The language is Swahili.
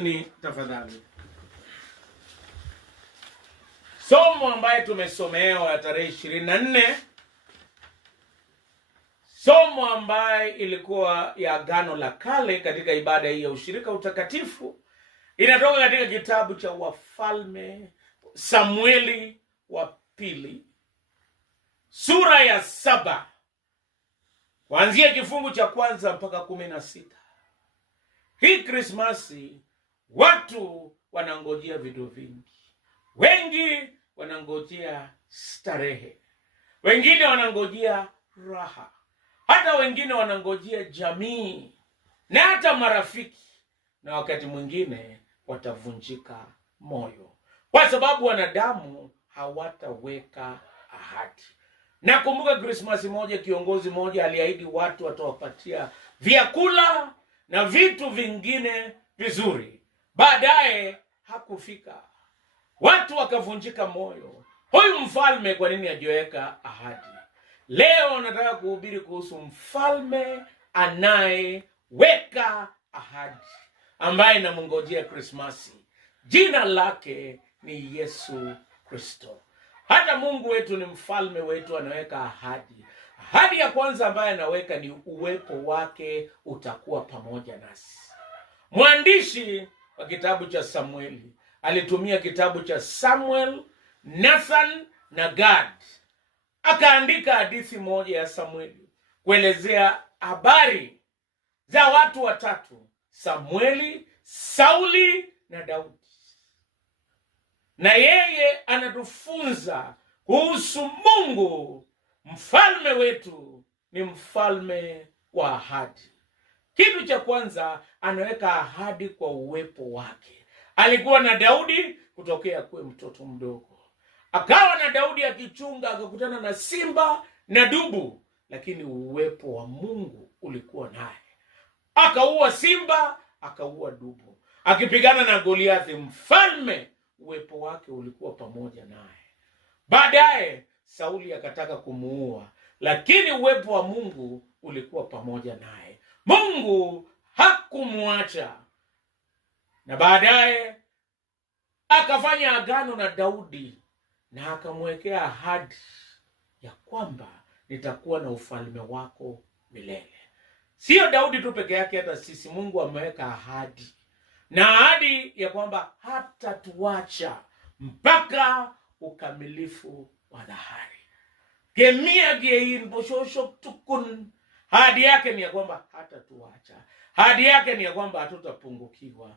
chini tafadhali. Somo ambaye tumesomewa ya tarehe 24, somo ambaye ilikuwa ya Agano la Kale katika ibada hii ya ushirika utakatifu, inatoka katika kitabu cha Wafalme Samueli wa pili sura ya 7 kuanzia kifungu cha 1 mpaka 16. Hii Krismasi watu wanangojea vitu vingi. Wengi wanangojea starehe, wengine wanangojea raha, hata wengine wanangojea jamii na hata marafiki, na wakati mwingine watavunjika moyo kwa sababu wanadamu hawataweka ahadi. Nakumbuka Krismasi moja, kiongozi moja aliahidi watu atawapatia vyakula na vitu vingine vizuri. Baadaye hakufika, watu wakavunjika moyo. Huyu mfalme kwa nini hajiweka ahadi? Leo nataka kuhubiri kuhusu mfalme anayeweka ahadi, ambaye namngojea Krismasi. Jina lake ni Yesu Kristo. Hata Mungu wetu ni mfalme wetu, anaweka ahadi. Ahadi ya kwanza ambaye anaweka ni uwepo wake utakuwa pamoja nasi. Mwandishi wa kitabu cha Samueli alitumia kitabu cha Samuel, Nathan na Gad. Akaandika hadithi moja ya Samueli kuelezea habari za watu watatu: Samueli, Sauli na Daudi. Na yeye anatufunza kuhusu Mungu. Mfalme wetu ni mfalme wa ahadi. Kitu cha kwanza, anaweka ahadi kwa uwepo wake. Alikuwa na Daudi kutokea kuwe mtoto mdogo. Akawa na Daudi akichunga, akakutana na simba na dubu, lakini uwepo wa Mungu ulikuwa naye. Akaua simba, akaua dubu. Akipigana na Goliathi mfalme, uwepo wake ulikuwa pamoja naye. Baadaye Sauli akataka kumuua, lakini uwepo wa Mungu ulikuwa pamoja naye. Mungu hakumwacha. Na baadaye akafanya agano na Daudi na akamwekea ahadi ya kwamba nitakuwa na ufalme wako milele. Sio Daudi tu peke yake, hata sisi Mungu ameweka ahadi, na ahadi ya kwamba hatatuacha mpaka ukamilifu wa dahari. Gemia gein boshoshok tukun. Ahadi yake ni ya kwamba hatatuacha. Ahadi yake ni ya kwamba hatutapungukiwa.